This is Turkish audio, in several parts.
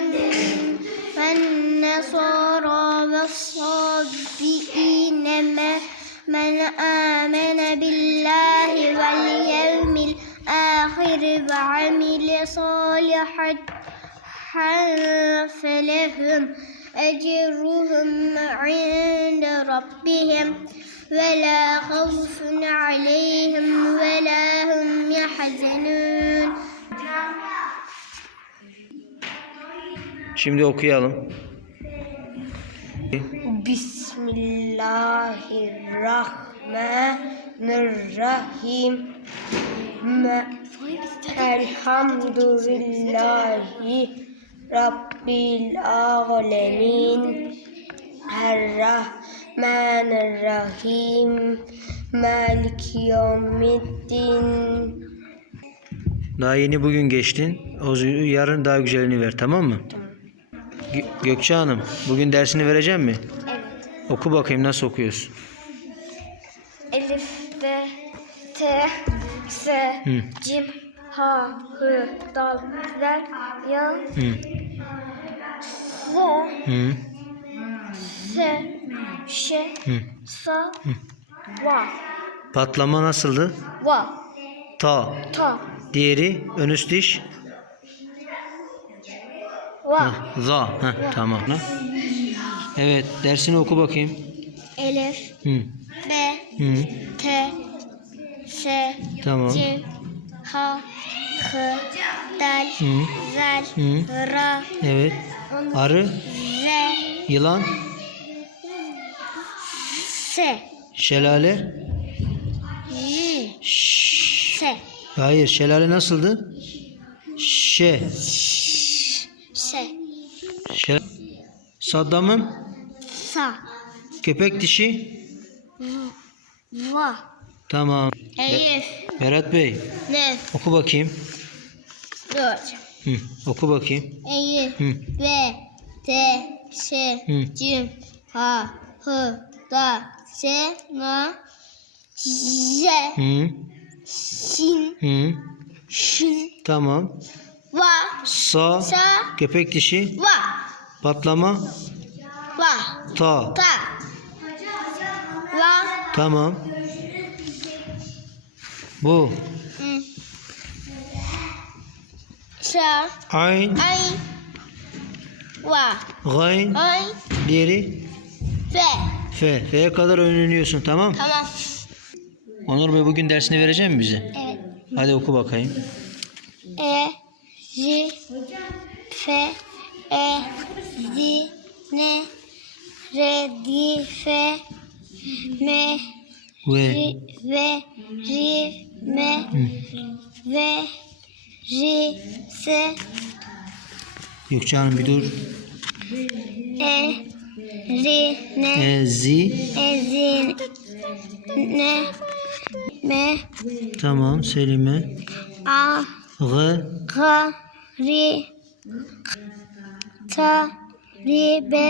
فالنصارى والصابئين من آمن بالله واليوم الآخر وعمل صالحا فلهم أجرهم عند ربهم ولا خوف عليهم ولا هم يحزنون Şimdi okuyalım. Bismillahirrahmanirrahim. Elhamdülillahi Rabbil alemin. Errahmanirrahim. Malik yomiddin. Daha yeni bugün geçtin. O yarın daha güzelini ver tamam mı? Tamam. G Gökçe Hanım bugün dersini verecek mi? Evet. Oku bakayım nasıl okuyorsun? Elif, D, T, S, Cim, Ha, H, Dal, Zer, Y S, S, Ş, S Va. Patlama nasıldı? Va. Ta. Ta. Diğeri ön üst diş. Ha, za. Heh, ha. tamam. Ha? Evet. Dersini oku bakayım. Elif. Hı. B. Hı. T. S. Tamam. C. H. K, Dal. Hı. Zal. Hı. Ra. Evet. On, Arı. Z. Yılan. S. Şelale. Y. S. Hayır. Şelale nasıldı? Ş. Ş. Şer Saddam'ın, Sa. Köpek dişi? V Va. Tamam. Elif. E Berat Bey. Ne? Oku bakayım. Dört. Evet. Hı, oku bakayım. Elif. Hı. B. E T. Ş. Hı. Cim. Ha. H. H D, S. N, A Z. Hı. Şin. Hı. Şin. Tamam. Va. Sa. Sa. Köpek dişi. Va. Patlama. Va. Ta. Ta. Va. Tamam. Bu. Sa. Hmm. Ayn. Ayn. Va. Gayn. Ayn. Geri. F. Fe. Fe'ye Fe kadar önleniyorsun tamam Tamam. Onur Bey bugün dersini verecek mi bize? Evet. Hadi oku bakayım. E. J. F. E Z redife R D F M V me, me Hı. Hmm. ve ri se Yok canım bir dur. E ri ne e zi e zi ne me Tamam Selime. A g g, g ri taribe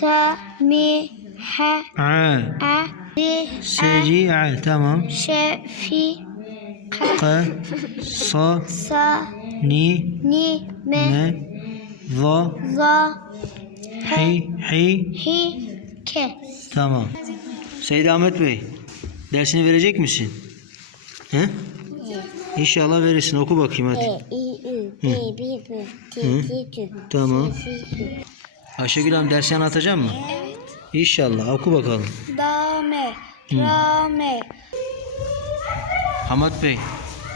tamihe a seri al tamam şefi ka so sa a, ni ni me, me da, za za hi, hi hi hi ke tamam Seyit Ahmet Bey dersini verecek misin? He? İnşallah verirsin. Oku bakayım hadi. E, e, e. Hı. Hı. Bibi, tamam. Ayşegül Hanım dersi anlatacak evet. mı? Evet. İnşallah. Oku bakalım. Dame. Dame. Hamat Bey.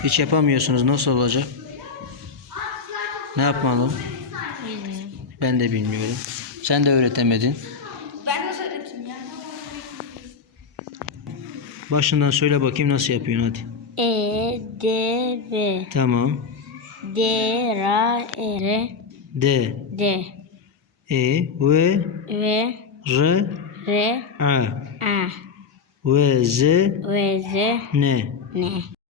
Hiç yapamıyorsunuz. Nasıl olacak? Ne yapmalı? E ben de bilmiyorum. Sen de öğretemedin. Ben nasıl öğretim ya? Başından söyle bakayım nasıl yapıyorsun hadi. E, D, V Tamam. D, R, e re D, de e w w r R, a a w z w z N, ne